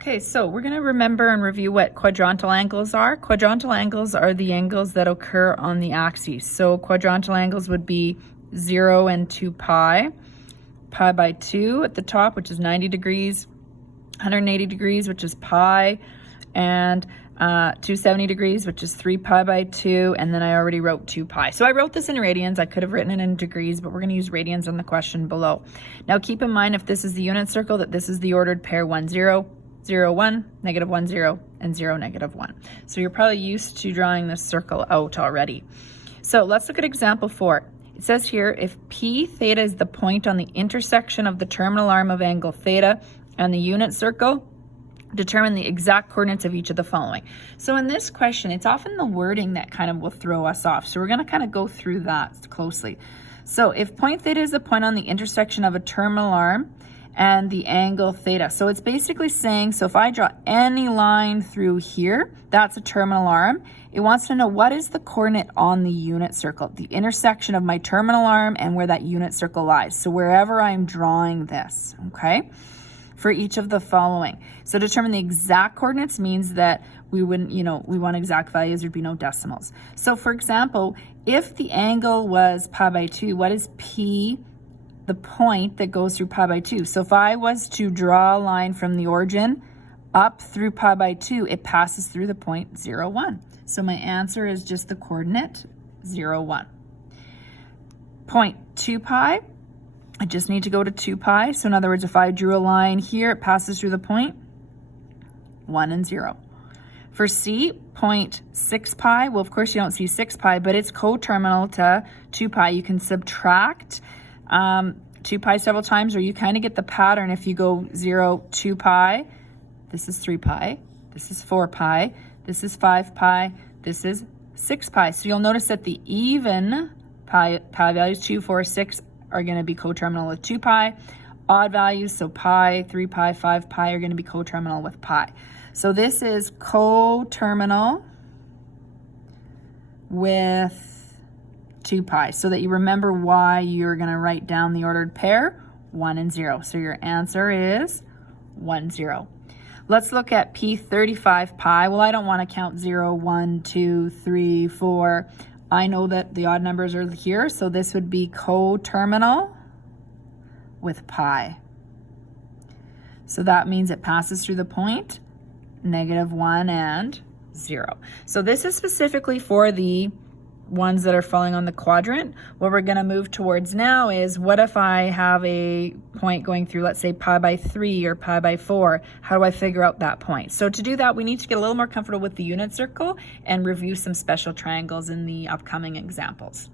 Okay, so we're going to remember and review what quadrantal angles are. Quadrantal angles are the angles that occur on the axes. So quadrantal angles would be 0 and 2 pi, pi by 2 at the top, which is 90 degrees, 180 degrees, which is pi, and 270 degrees, which is 3 pi by 2, and then I already wrote 2 pi. So I wrote this in radians. I could have written it in degrees, but we're going to use radians on the question below. Now keep in mind, if this is the unit circle, that this is the ordered pair 1, 0, 0, 1, negative 1, 0, and 0, negative 1. So you're probably used to drawing this circle out already. So let's look at example 4. It says here, if P theta is the point on the intersection of the terminal arm of angle theta and the unit circle, determine the exact coordinates of each of the following. So in this question, it's often the wording that kind of will throw us off. So we're going to kind of go through that closely. So if point theta is the point on the intersection of a terminal arm and the angle theta. So it's basically saying, so if I draw any line through here, that's a terminal arm. It wants to know what is the coordinate on the unit circle, the intersection of my terminal arm and where that unit circle lies. So wherever I'm drawing this, okay, for each of the following. So determine the exact coordinates means that we wouldn't, we want exact values, there'd be no decimals. So for example, if the angle was pi by 2, what is P? The point that goes through pi by 2. So if I was to draw a line from the origin up through pi by 2, it passes through the point 0, 1. So my answer is just the coordinate 0, 1. Point 2 pi, I just need to go to 2 pi. So in other words, if I drew a line here, it passes through the point 1 and 0. For C, point 6 pi, well, of course you don't see 6 pi, but it's coterminal to 2 pi. You can subtract 2 pi several times, or you kind of get the pattern if you go 0, 2 pi, this is 3 pi, this is 4 pi, this is 5 pi, this is 6 pi. So you'll notice that the even pi values, 2, 4, 6, are going to be coterminal with 2 pi. Odd values, so pi, 3 pi, 5 pi, are going to be coterminal with pi. So this is coterminal with 2 pi, so that you remember why you're going to write down the ordered pair 1 and 0. So your answer is 1, 0. Let's look at P 35 pi. Well, I don't want to count 0, 1, 2, 3, 4. I know that the odd numbers are here, so this would be coterminal with pi. So that means it passes through the point negative 1 and 0. So this is specifically for the ones that are falling on the quadrant. What we're going to move towards now is, what if I have a point going through, let's say, pi by 3 or pi by 4? How do I figure out that point? So to do that, we need to get a little more comfortable with the unit circle and review some special triangles in the upcoming examples.